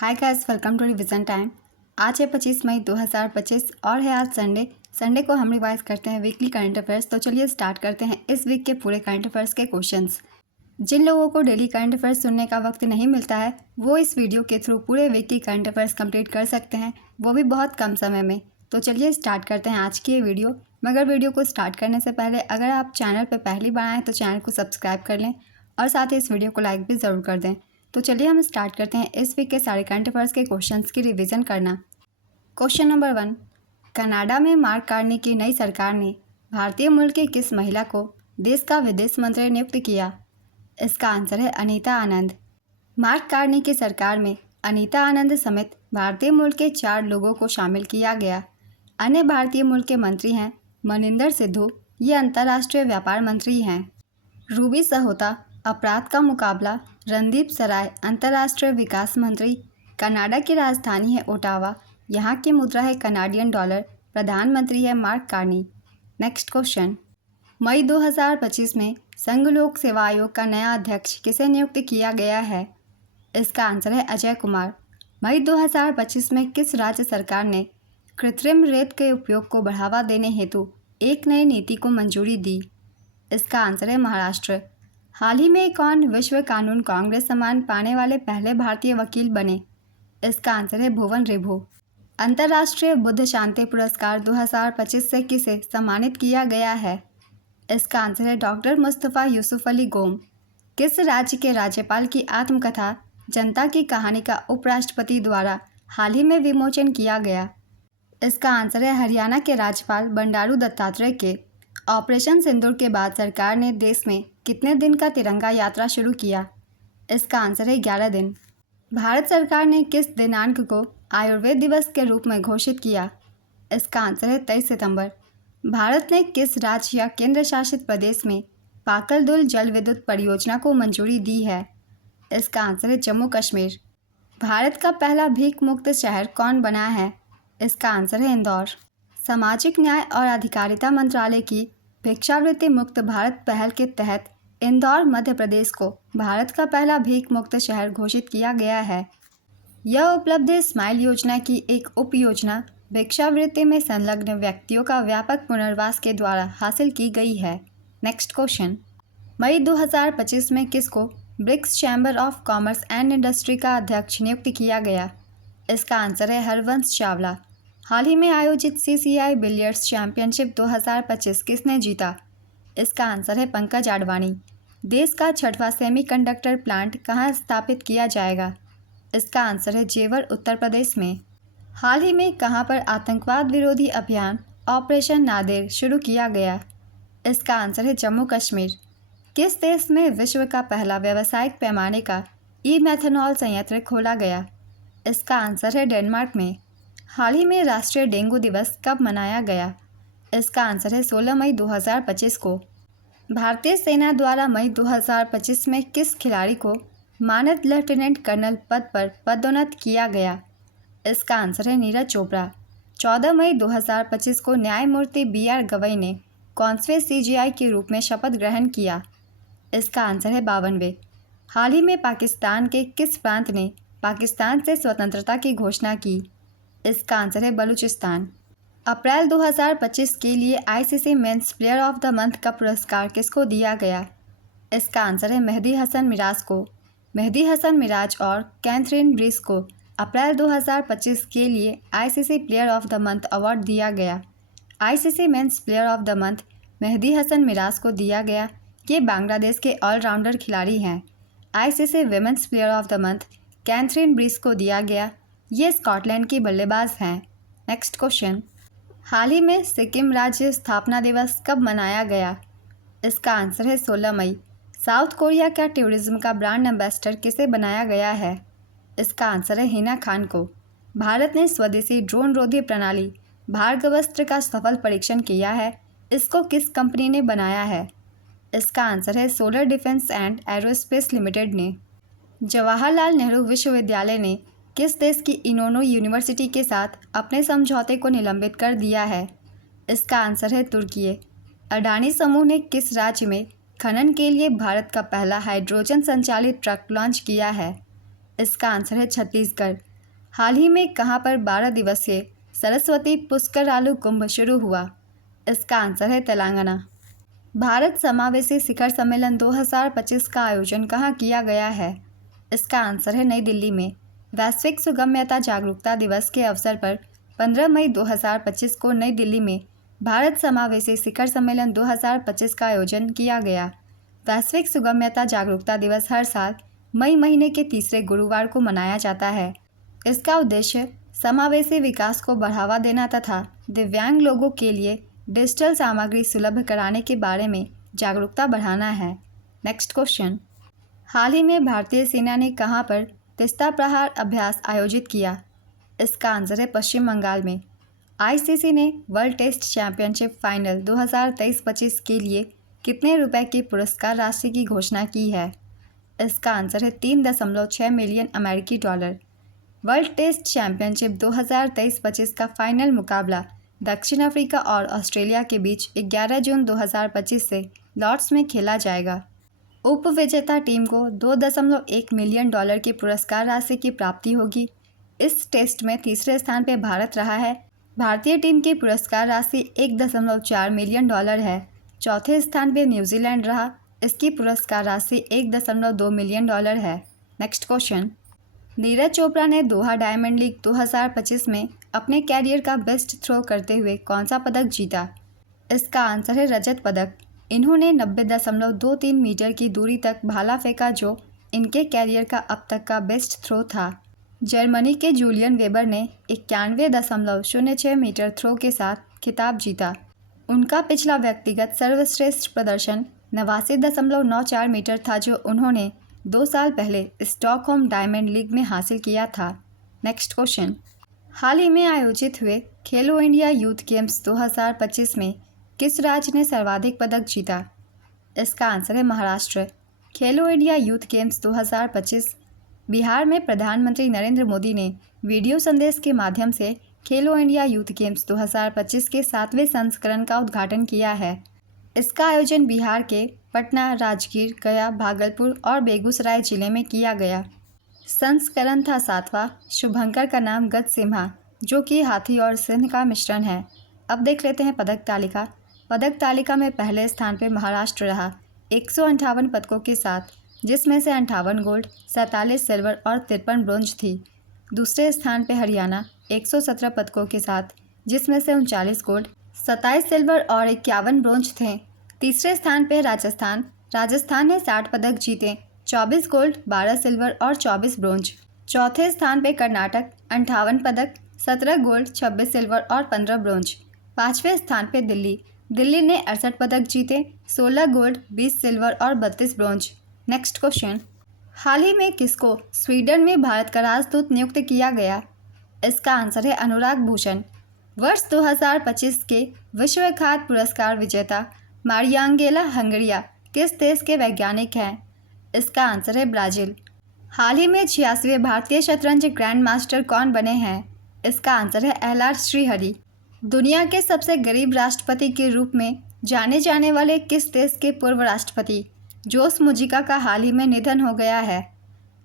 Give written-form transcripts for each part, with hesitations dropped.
Hi guys, welcome to revision time. आज है 25 मई 2025 और है आज संडे को हम रिवाइज करते हैं वीकली करंट अफेयर्स। तो चलिए स्टार्ट करते हैं इस वीक के पूरे करंट अफेयर्स के क्वेश्चंस। जिन लोगों को डेली करंट अफेयर्स सुनने का वक्त नहीं मिलता है वो इस वीडियो के थ्रू पूरे वीक की करंट अफेयर्स कंप्लीट कर सकते हैं, वो भी बहुत कम समय में। तो चलिए स्टार्ट करते हैं आज की ये वीडियो। मगर वीडियो को स्टार्ट करने से पहले अगर आप चैनल पर पहली बार आएँ तो चैनल को सब्सक्राइब कर लें और साथ ही इस वीडियो को लाइक भी ज़रूर कर दें। तो चलिए हम स्टार्ट करते हैं इस वीक के सारे करंट अफेयर्स के क्वेश्चंस की रिवीजन करना। क्वेश्चन नंबर 1, कनाडा में मार्क कार्नी की नई सरकार ने भारतीय मूल की किस महिला को देश का विदेश मंत्री नियुक्त किया? इसका आंसर है अनीता आनंद। मार्क कार्नी की सरकार में अनीता आनंद समेत भारतीय मूल के 4 लोगों को शामिल किया गया। अन्य भारतीय मूल के मंत्री हैं मनिंदर सिद्धू, ये अंतर्राष्ट्रीय व्यापार मंत्री हैं। रूबी सहोता, अपराध का मुकाबला, रणदीप सराय, अंतर्राष्ट्रीय विकास मंत्री। कनाडा की राजधानी है ओटावा, यहाँ की मुद्रा है कनाडियन डॉलर। प्रधानमंत्री है मार्क कार्नी। नेक्स्ट क्वेश्चन, मई 2025 में संघ लोक सेवा आयोग का नया अध्यक्ष किसे नियुक्त किया गया है? इसका आंसर है अजय कुमार। मई 2025 में किस राज्य सरकार ने कृत्रिम रेत के उपयोग को बढ़ावा देने हेतु एक नई नीति को मंजूरी दी? इसका आंसर है महाराष्ट्र। हाल ही में कौन विश्व कानून कांग्रेस सम्मान पाने वाले पहले भारतीय वकील बने? इसका आंसर है भुवन रिभु। अंतर्राष्ट्रीय बुद्ध शांति पुरस्कार 2025 से किसे सम्मानित किया गया है? इसका आंसर है डॉक्टर मुस्तफ़ा यूसुफ अली गोम। किस राज्य के राज्यपाल की आत्मकथा जनता की कहानी का उपराष्ट्रपति द्वारा हाल ही में विमोचन किया गया? इसका आंसर है हरियाणा के राज्यपाल बंडारू दत्तात्रेय के। ऑपरेशन सिंदूर के बाद सरकार ने देश में कितने दिन का तिरंगा यात्रा शुरू किया? इसका आंसर है 11 दिन। भारत सरकार ने किस दिनांक को आयुर्वेद दिवस के रूप में घोषित किया? इसका आंसर है 23 सितंबर। भारत ने किस राज्य या केंद्र शासित प्रदेश में पाकल-दुल जल विद्युत परियोजना को मंजूरी दी है? इसका आंसर है जम्मू कश्मीर। भारत का पहला भीख मुक्त शहर कौन बना है? इसका आंसर है इंदौर। सामाजिक न्याय और अधिकारिता मंत्रालय की भिक्षावृत्ति मुक्त भारत पहल के तहत इंदौर मध्य प्रदेश को भारत का पहला भीख मुक्त शहर घोषित किया गया है। यह उपलब्धि स्माइल योजना की एक उप योजना भिक्षावृत्ति में संलग्न व्यक्तियों का व्यापक पुनर्वास के द्वारा हासिल की गई है। नेक्स्ट क्वेश्चन, मई 2025 में किसको BRICS chamber of commerce and industry का अध्यक्ष नियुक्त किया गया? इसका आंसर है हरवंश चावला। हाल ही में आयोजित CCI बिलियर्ड्स चैंपियनशिप 2025 किसने जीता? इसका आंसर है पंकज आडवाणी। देश का 6वां सेमीकंडक्टर प्लांट कहाँ स्थापित किया जाएगा? इसका आंसर है जेवर, उत्तर प्रदेश में। हाल ही में कहाँ पर आतंकवाद विरोधी अभियान ऑपरेशन नादेर शुरू किया गया? इसका आंसर है जम्मू कश्मीर। किस देश में विश्व का पहला व्यावसायिक पैमाने का ई-मेथनॉल संयंत्र खोला गया? इसका आंसर है डेनमार्क में। हाल ही में राष्ट्रीय डेंगू दिवस कब मनाया गया? इसका आंसर है 16 मई 2025 को। भारतीय सेना द्वारा मई 2025 में किस खिलाड़ी को मानद लेफ्टिनेंट कर्नल पद पर पदोन्नत किया गया? इसका आंसर है नीरज चोपड़ा। 14 मई 2025 को न्यायमूर्ति BR गवई ने कौनसवें CGI के रूप में शपथ ग्रहण किया? इसका आंसर है 52वें। हाल ही में पाकिस्तान के किस प्रांत ने पाकिस्तान से स्वतंत्रता की घोषणा की? इसका आंसर है बलूचिस्तान। अप्रैल 2025 के लिए ICC men's player of the month का पुरस्कार किसको दिया गया? इसका आंसर है मेहदी हसन मिराज को। मेहदी हसन मिराज और कैथरीन ब्रीस को अप्रैल 2025 के लिए ICC player of the month award दिया गया। ICC men's player of the month Mehdi Hasan Miraz को दिया गया। ये बांग्लादेश के ऑलराउंडर खिलाड़ी हैं। ICC women's player of the month Kathryn Bryce को दिया गया। ये स्कॉटलैंड की बल्लेबाज हैं। नेक्स्ट क्वेश्चन, हाल ही में सिक्किम राज्य स्थापना दिवस कब मनाया गया? इसका आंसर है 16 मई। साउथ कोरिया का टूरिज्म का ब्रांड एम्बेसडर किसे बनाया गया है? इसका आंसर है हिना खान को। भारत ने स्वदेशी ड्रोन रोधी प्रणाली भार्गवस्त्र का सफल परीक्षण किया है। इसको किस कंपनी ने बनाया है? इसका आंसर है solar defence and aerospace limited ने। जवाहरलाल नेहरू विश्वविद्यालय ने किस देश की इनोनो यूनिवर्सिटी के साथ अपने समझौते को निलंबित कर दिया है? इसका आंसर है तुर्की। अडानी समूह ने किस राज्य में खनन के लिए भारत का पहला हाइड्रोजन संचालित ट्रक लॉन्च किया है? इसका आंसर है छत्तीसगढ़। हाल ही में कहां पर 12 दिवसीय सरस्वती पुष्करालु कुंभ शुरू हुआ? इसका आंसर है तेलंगाना। भारत समावेशी शिखर सम्मेलन 2025 का आयोजन कहां किया गया है? इसका आंसर है नई दिल्ली में। वैश्विक सुगम्यता जागरूकता दिवस के अवसर पर 15 मई 2025 को नई दिल्ली में भारत समावेशी शिखर सम्मेलन 2025 का आयोजन किया गया। वैश्विक सुगम्यता जागरूकता दिवस हर साल मई महीने के तीसरे गुरुवार को मनाया जाता है। इसका उद्देश्य समावेशी विकास को बढ़ावा देना तथा दिव्यांग लोगों के लिए डिजिटल सामग्री सुलभ कराने के बारे में जागरूकता बढ़ाना है। नेक्स्ट क्वेश्चन, हाल ही में भारतीय सेना ने कहां पर तीस्ता प्रहार अभ्यास आयोजित किया? इसका आंसर है पश्चिम बंगाल में। आईसीसी ने वर्ल्ड टेस्ट चैंपियनशिप फाइनल 2023-25 के लिए कितने रुपए की पुरस्कार राशि की घोषणा की है? इसका आंसर है 3.6 मिलियन अमेरिकी डॉलर। वर्ल्ड टेस्ट चैंपियनशिप 2023-25 का फाइनल मुकाबला दक्षिण अफ्रीका और ऑस्ट्रेलिया के बीच 11 जून 2025 से लॉर्ड्स में खेला जाएगा। उपविजेता टीम को 2.1 मिलियन डॉलर की पुरस्कार राशि की प्राप्ति होगी। इस टेस्ट में तीसरे स्थान पर भारत रहा है। भारतीय टीम की पुरस्कार राशि 1.4 मिलियन डॉलर है। चौथे स्थान पर न्यूजीलैंड रहा। इसकी पुरस्कार राशि 1.2 मिलियन डॉलर है। नेक्स्ट क्वेश्चन, नीरज चोपड़ा ने दोहा डायमंड लीग 2025 में अपने कैरियर का बेस्ट थ्रो करते हुए कौन सा पदक जीता? इसका आंसर है रजत पदक। इन्होंने 90.23 मीटर की दूरी तक भाला फेंका, जो इनके कैरियर का अब तक का बेस्ट थ्रो था। जर्मनी के जूलियन वेबर ने 91.06 मीटर थ्रो के साथ खिताब जीता। उनका पिछला व्यक्तिगत सर्वश्रेष्ठ प्रदर्शन 89.94 मीटर था, जो उन्होंने 2 साल पहले स्टॉकहोम डायमंड लीग में हासिल किया था। नेक्स्ट क्वेश्चन, हाल ही में आयोजित हुए खेलो इंडिया यूथ गेम्स 2025 में किस राज्य ने सर्वाधिक पदक जीता? इसका आंसर है महाराष्ट्र। खेलो इंडिया यूथ गेम्स 2025 बिहार में प्रधानमंत्री नरेंद्र मोदी ने वीडियो संदेश के माध्यम से खेलो इंडिया यूथ गेम्स 2025 के 7वें संस्करण का उद्घाटन किया है। इसका आयोजन बिहार के पटना, राजगीर, गया, भागलपुर और बेगूसराय जिले में किया गया। संस्करण था 7वां। शुभंकर का नाम गज सिम्हा, जो कि हाथी और सिंह का मिश्रण है। अब देख लेते हैं पदक तालिका। पदक तालिका में पहले स्थान पर महाराष्ट्र रहा 158 पदकों के साथ, जिसमें से 58 गोल्ड, 47 सिल्वर और 53 ब्रोंज थी। दूसरे स्थान पर हरियाणा 117 पदकों के साथ, जिसमें से 39 गोल्ड, 27 सिल्वर और 51 ब्रोंज थे। तीसरे स्थान पर राजस्थान ने 60 पदक जीते, 24 गोल्ड, 12 सिल्वर और 24 ब्रोंज। चौथे स्थान पर कर्नाटक 58 पदक, 17 गोल्ड, 26 सिल्वर और 15 ब्रोंज। पाँचवें स्थान पर दिल्ली ने 68 पदक जीते, 16 गोल्ड, 20 सिल्वर और 32 ब्रोंज। नेक्स्ट क्वेश्चन, हाल ही में किसको स्वीडन में भारत का राजदूत नियुक्त किया गया? इसका आंसर है अनुराग भूषण। वर्ष 2025 के विश्व खाद्य पुरस्कार विजेता मारियांगेला हंगरिया किस देश के वैज्ञानिक हैं? इसका आंसर है ब्राज़ील। हाल ही में 86वें भारतीय शतरंज ग्रैंड मास्टर कौन बने हैं? इसका आंसर है एल.आर. श्रीहरि। दुनिया के सबसे गरीब राष्ट्रपति के रूप में जाने जाने वाले किस देश के पूर्व राष्ट्रपति जोस मुजिका का हाल ही में निधन हो गया है?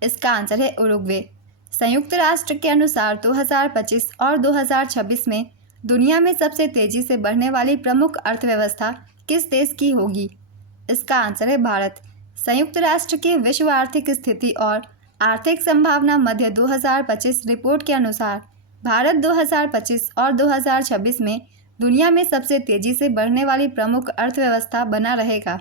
इसका आंसर है उरुग्वे। संयुक्त राष्ट्र के अनुसार 2025 और 2026 में दुनिया में सबसे तेजी से बढ़ने वाली प्रमुख अर्थव्यवस्था किस देश की होगी? इसका आंसर है भारत। संयुक्त राष्ट्र की विश्व आर्थिक स्थिति और आर्थिक संभावना मध्य 2025 रिपोर्ट के अनुसार भारत 2025 और 2026 में दुनिया में सबसे तेजी से बढ़ने वाली प्रमुख अर्थव्यवस्था बना रहेगा।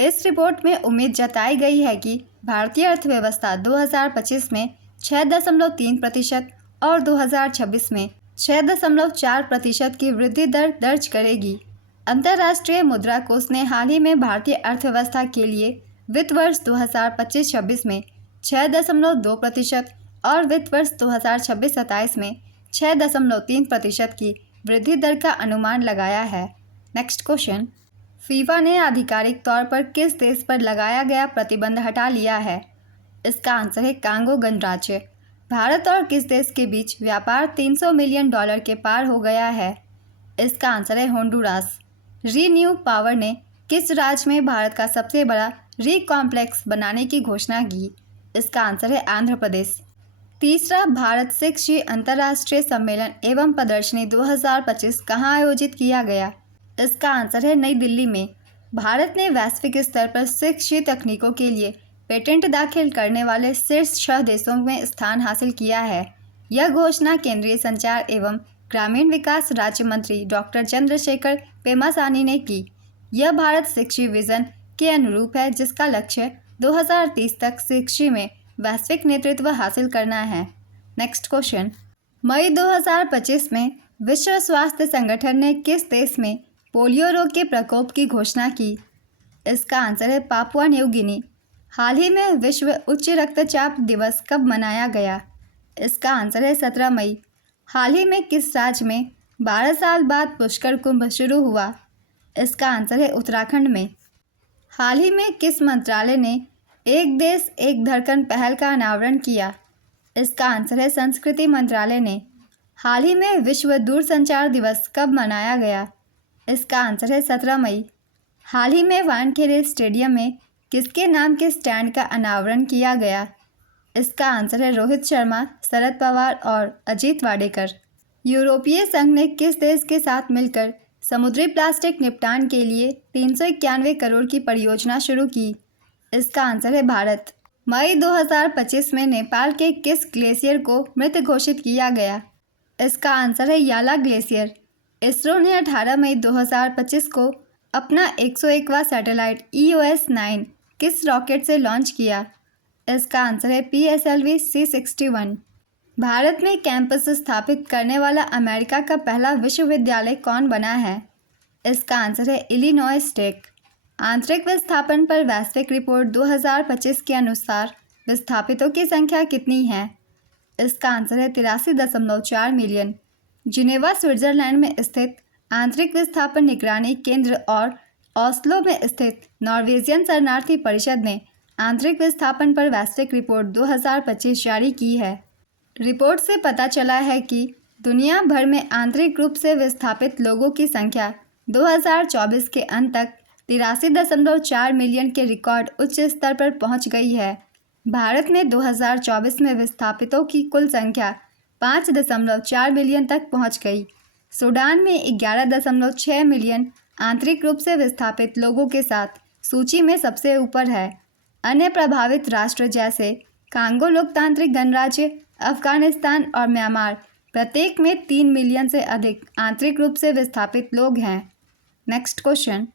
इस रिपोर्ट में उम्मीद जताई गई है कि भारतीय अर्थव्यवस्था 2025 में 6.3% और 2026 में 6.4% की वृद्धि दर दर्ज करेगी। अंतर्राष्ट्रीय मुद्रा कोष ने हाल ही में भारतीय अर्थव्यवस्था के लिए वित्त वर्ष 2025-26 में 6.2% और वित्त वर्ष 2026-27 में 6.3% की वृद्धि दर का अनुमान लगाया है। नेक्स्ट क्वेश्चन, फीफा ने आधिकारिक तौर पर किस देश पर लगाया गया प्रतिबंध हटा लिया है? इसका आंसर है कांगो गणराज्य। भारत और किस देश के बीच व्यापार 300 मिलियन डॉलर के पार हो गया है? इसका आंसर है होंडुरास। रीन्यू पावर ने किस राज्य में भारत का सबसे बड़ा री कॉम्प्लेक्स बनाने की घोषणा की? इसका आंसर है आंध्र प्रदेश। तीसरा, भारत 6G अंतर्राष्ट्रीय सम्मेलन एवं प्रदर्शनी 2025 कहाँ आयोजित किया गया? इसका आंसर है नई दिल्ली में। भारत ने वैश्विक स्तर पर 6G तकनीकों के लिए पेटेंट दाखिल करने वाले शीर्ष 6 देशों में स्थान हासिल किया है। यह घोषणा केंद्रीय संचार एवं ग्रामीण विकास राज्य मंत्री डॉक्टर चंद्रशेखर पेमासानी ने की। यह भारत 6G विजन के अनुरूप है, जिसका लक्ष्य 2030 तक 6G में वैश्विक नेतृत्व हासिल करना है। नेक्स्ट क्वेश्चन, मई 2025 में विश्व स्वास्थ्य संगठन ने किस देश में पोलियो रोग के प्रकोप की घोषणा की? इसका आंसर है पापुआ न्यू गिनी। हाल ही में विश्व उच्च रक्तचाप दिवस कब मनाया गया? इसका आंसर है 17 मई। हाल ही में किस राज्य में 12 साल बाद पुष्कर कुंभ शुरू हुआ? इसका आंसर है उत्तराखंड में। हाल ही में किस मंत्रालय ने एक देश एक धड़कन पहल का अनावरण किया? इसका आंसर है संस्कृति मंत्रालय ने। हाल ही में विश्व दूरसंचार दिवस कब मनाया गया? इसका आंसर है 17 मई। हाल ही में वानखेड़े स्टेडियम में किसके नाम के स्टैंड का अनावरण किया गया? इसका आंसर है रोहित शर्मा, शरद पवार और अजीत वाडेकर। यूरोपीय संघ ने किस देश के साथ मिलकर समुद्री प्लास्टिक निपटान के लिए 391 करोड़ की परियोजना शुरू की? इसका आंसर है भारत। मई 2025 में नेपाल के किस ग्लेशियर को मृत घोषित किया गया? इसका आंसर है याला ग्लेशियर। इसरो ने 18 मई 2025 को अपना 101वां सैटेलाइट EOS-9 किस रॉकेट से लॉन्च किया? इसका आंसर है PSLV C61। भारत में कैंपस स्थापित करने वाला अमेरिका का पहला विश्वविद्यालय कौन बना है? इसका आंसर है इलिनॉय स्टेट। आंतरिक विस्थापन पर वैश्विक रिपोर्ट 2025 के अनुसार विस्थापितों की संख्या कितनी है? इसका आंसर है 83.4 मिलियन। जिनेवा स्विट्जरलैंड में स्थित आंतरिक विस्थापन निगरानी केंद्र और ऑस्लो में स्थित नॉर्वेजियन शरणार्थी परिषद ने आंतरिक विस्थापन पर वैश्विक रिपोर्ट 2025 जारी की है। रिपोर्ट से पता चला है कि दुनिया भर में आंतरिक रूप से विस्थापित लोगों की संख्या 2024 के अंत तक 83.4 मिलियन के रिकॉर्ड उच्च स्तर पर पहुंच गई है। भारत में 2024 में विस्थापितों की कुल संख्या 5.4 मिलियन तक पहुंच गई। सूडान में 11.6 मिलियन आंतरिक रूप से विस्थापित लोगों के साथ सूची में सबसे ऊपर है। अन्य प्रभावित राष्ट्र जैसे कांगो लोकतांत्रिक गणराज्य, अफगानिस्तान और म्यांमार प्रत्येक में 3 मिलियन से अधिक आंतरिक रूप से विस्थापित लोग हैं। नेक्स्ट क्वेश्चन,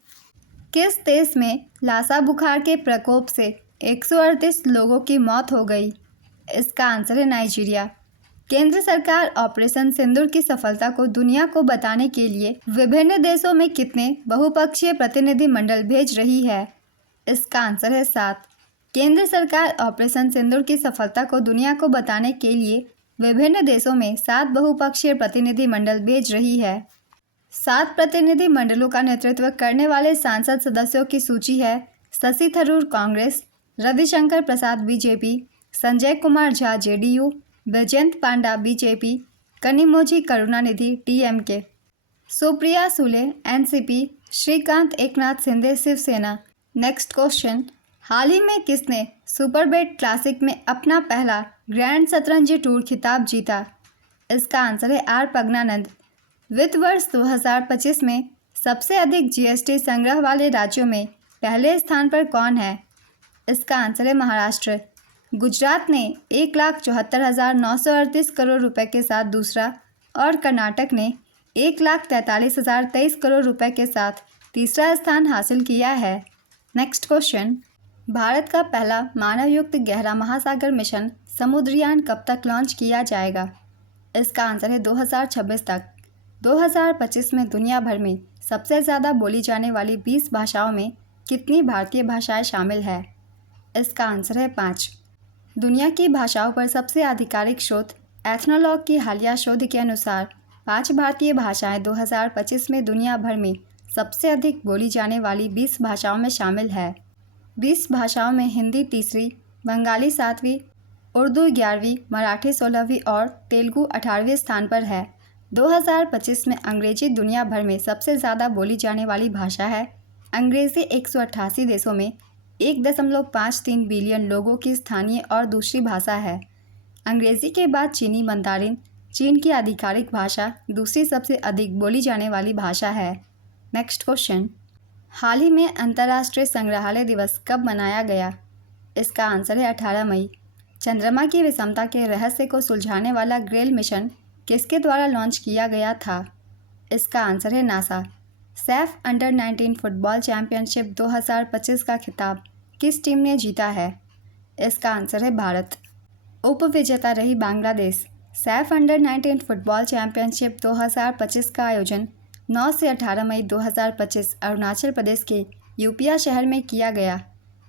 किस देश में लासा बुखार के प्रकोप से 138 लोगों की मौत हो गई? इसका आंसर है नाइजीरिया। केंद्र सरकार ऑपरेशन सिंदूर की सफलता को दुनिया को बताने के लिए विभिन्न देशों में कितने बहुपक्षीय प्रतिनिधि मंडल भेज रही है? इसका आंसर है 7। केंद्र सरकार ऑपरेशन सिंदूर की सफलता को दुनिया को बताने के लिए विभिन्न देशों में 7 बहुपक्षीय प्रतिनिधि मंडल भेज रही है। 7 प्रतिनिधि मंडलों का नेतृत्व करने वाले सांसद सदस्यों की सूची है: Shashi Tharoor Congress, Ravishankar Prasad BJP, Sanjay Kumar Jha JDU, Baijayant Panda BJP, Kanimozhi Karunanidhi TMK, Supriya Sule NCP, Shrikant Eknath Shinde Shiv Sena. Next question, हाल ही में किसने सुपरबेट क्लासिक में अपना पहला ग्रैंड शतरंजी टूर खिताब जीता? इसका आंसर है R प्रज्ञानंद। वित्त वर्ष 2025 में सबसे अधिक GST संग्रह वाले राज्यों में पहले स्थान पर कौन है? इसका आंसर है महाराष्ट्र। गुजरात ने 1,74,938 करोड़ रुपए के साथ दूसरा और कर्नाटक ने 1,43,023 करोड़ रुपए के साथ तीसरा स्थान हासिल किया है। नेक्स्ट क्वेश्चन, भारत का पहला मानवयुक्त गहरा महासागर मिशन समुद्रयान कब तक लॉन्च किया जाएगा? इसका आंसर है 2026 तक। 2025 में दुनिया भर में सबसे ज़्यादा बोली जाने वाली 20 भाषाओं में कितनी भारतीय भाषाएं शामिल है? इसका आंसर है 5। दुनिया की भाषाओं पर सबसे आधिकारिक शोध एथनोलॉग की हालिया शोध के अनुसार 5 भारतीय भाषाएं 2025 में दुनिया भर में सबसे अधिक बोली जाने वाली 20 भाषाओं में शामिल है। 20 भाषाओं में हिंदी तीसरी, बंगाली 7वीं, उर्दू 11वीं, मराठी 16वीं और तेलुगु 18वें स्थान पर है। 2025 में अंग्रेजी दुनिया भर में सबसे ज़्यादा बोली जाने वाली भाषा है। अंग्रेज़ी 188 देशों में 1.53 बिलियन लोगों की स्थानीय और दूसरी भाषा है। अंग्रेज़ी के बाद चीनी मंदारिन चीन की आधिकारिक भाषा, दूसरी सबसे अधिक बोली जाने वाली भाषा है। नेक्स्ट क्वेश्चन, हाल ही में अंतर्राष्ट्रीय संग्रहालय दिवस कब मनाया गया? इसका आंसर है 18 मई। चंद्रमा की विषमता के रहस्य को सुलझाने वाला ग्रेल मिशन किसके द्वारा लॉन्च किया गया था? इसका आंसर है NASA. Saif under 19 football championship 2025 का खिताब किस टीम ने जीता है? इसका आंसर है भारत। उप विजेता रही Bangladesh. Saif under 19 football championship 2025 का आयोजन 9 से 18 मई 2025 अरुणाचल प्रदेश के यूपिया शहर में किया गया।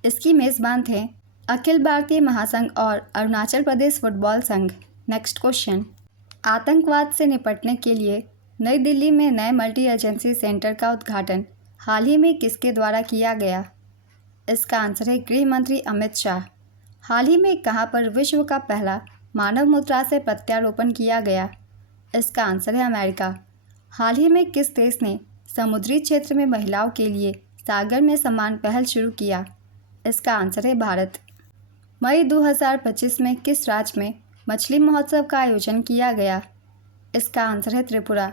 इसकी मेज़बान थे अखिल भारतीय महासंघ और अरुणाचल प्रदेश फुटबॉल संघ। नेक्स्ट क्वेश्चन, आतंकवाद से निपटने के लिए नई दिल्ली में नए मल्टी एजेंसी सेंटर का उद्घाटन हाल ही में किसके द्वारा किया गया? इसका आंसर है गृह मंत्री अमित शाह। हाल ही में कहाँ पर विश्व का पहला मानव मुद्रा से प्रत्यारोपण किया गया? इसका आंसर है अमेरिका। हाल ही में किस देश ने समुद्री क्षेत्र में महिलाओं के लिए सागर में समान पहल शुरू किया? इसका आंसर है भारत। मई 2025 में किस राज्य में मछली महोत्सव का आयोजन किया गया? इसका आंसर है त्रिपुरा।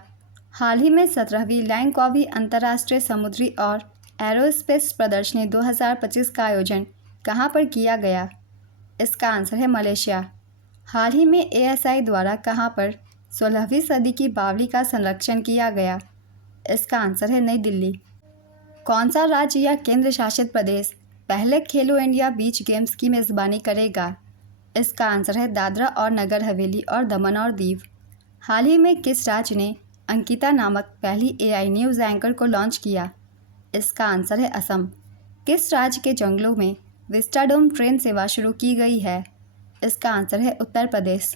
हाल ही में 17वीं लैंगकॉवी अंतर्राष्ट्रीय समुद्री और एरोस्पेस प्रदर्शनी 2025 का आयोजन कहाँ पर किया गया? इसका आंसर है मलेशिया। हाल ही में एएसआई द्वारा कहाँ पर 16वीं सदी की बावली का संरक्षण किया गया? इसका आंसर है नई दिल्ली। कौन सा राज्य या केंद्र शासित प्रदेश पहले खेलो इंडिया बीच गेम्स की मेज़बानी करेगा? इसका आंसर है दादरा और नगर हवेली और दमन और दीव। हाल ही में किस राज्य ने अंकिता नामक पहली एआई न्यूज़ एंकर को लॉन्च किया? इसका आंसर है असम। किस राज्य के जंगलों में विस्टाडोम ट्रेन सेवा शुरू की गई है? इसका आंसर है उत्तर प्रदेश।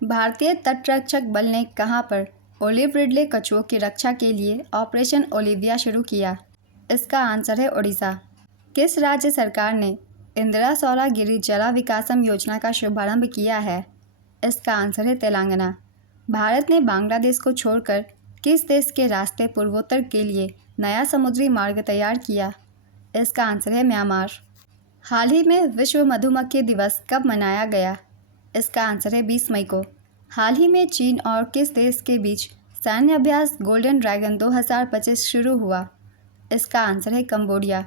भारतीय तटरक्षक बल ने कहाँ पर ओलिव रिडले कछुओं की रक्षा के लिए ऑपरेशन ओलिविया शुरू किया? इसका आंसर है ओडिशा। किस राज्य सरकार ने इंदिरा सौरागिरी जला विकासम योजना का शुभारंभ किया है? इसका आंसर है तेलंगाना। भारत ने बांग्लादेश को छोड़कर किस देश के रास्ते पूर्वोत्तर के लिए नया समुद्री मार्ग तैयार किया? इसका आंसर है म्यांमार। हाल ही में विश्व मधुमक्खी दिवस कब मनाया गया? इसका आंसर है 20 मई को। हाल ही में चीन और किस देश के बीच सैन्य अभ्यास गोल्डन ड्रैगन 2025 शुरू हुआ? इसका आंसर है कंबोडिया।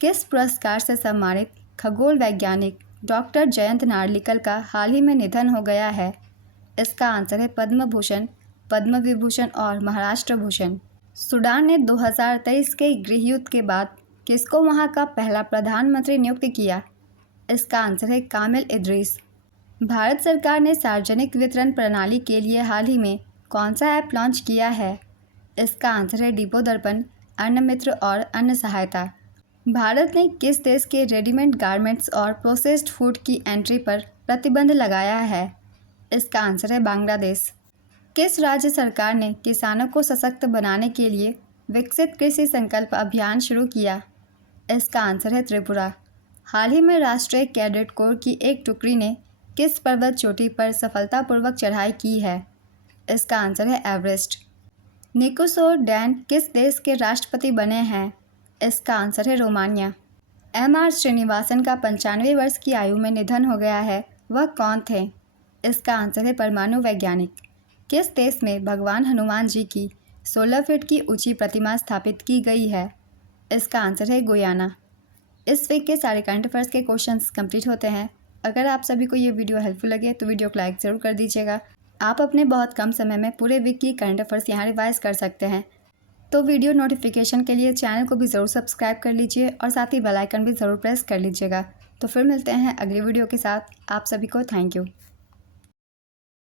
किस पुरस्कार से सम्मानित खगोल वैज्ञानिक डॉक्टर जयंत नार्लिकर का हाल ही में निधन हो गया है? इसका आंसर है पद्म भूषण, पद्म विभूषण और महाराष्ट्र भूषण। सूडान ने 2023 के गृहयुद्ध के बाद किसको वहां का पहला प्रधानमंत्री नियुक्त किया? इसका आंसर है कामिल इद्रीस। भारत सरकार ने सार्वजनिक वितरण प्रणाली के लिए हाल ही में कौन सा ऐप लॉन्च किया है? इसका आंसर है डिपो दर्पण, अन्न मित्र और अन्न सहायता। भारत ने किस देश के रेडीमेड गारमेंट्स और प्रोसेस्ड फूड की एंट्री पर प्रतिबंध लगाया है? इसका आंसर है बांग्लादेश। किस राज्य सरकार ने किसानों को सशक्त बनाने के लिए विकसित कृषि संकल्प अभियान शुरू किया? इसका आंसर है त्रिपुरा। हाल ही में राष्ट्रीय कैडेट कोर की एक टुकड़ी ने किस पर्वत चोटी पर सफलतापूर्वक चढ़ाई की है? इसका आंसर है एवरेस्ट। निकोसोर डैन किस देश के राष्ट्रपति बने हैं? इसका आंसर है रोमानिया। एमआर श्रीनिवासन का 95 वर्ष की आयु में निधन हो गया है, वह कौन थे? इसका आंसर है परमाणु वैज्ञानिक। किस देश में भगवान हनुमान जी की 16 फीट की ऊंची प्रतिमा स्थापित की गई है? इसका आंसर है गुयाना। इस वीक के सारे करंट अफेयर्स के क्वेश्चंस कंप्लीट होते हैं। अगर आप सभी को ये वीडियो हेल्पफुल लगे तो वीडियो को लाइक ज़रूर कर दीजिएगा। आप अपने बहुत कम समय में पूरे वीक की करंट अफेयर्स यहाँ रिवाइज कर सकते हैं। तो वीडियो नोटिफिकेशन के लिए चैनल को भी ज़रूर सब्सक्राइब कर लीजिए और साथ ही बेल आइकन भी ज़रूर प्रेस कर लीजिएगा। तो फिर मिलते हैं अगली वीडियो के साथ। आप सभी को थैंक यू।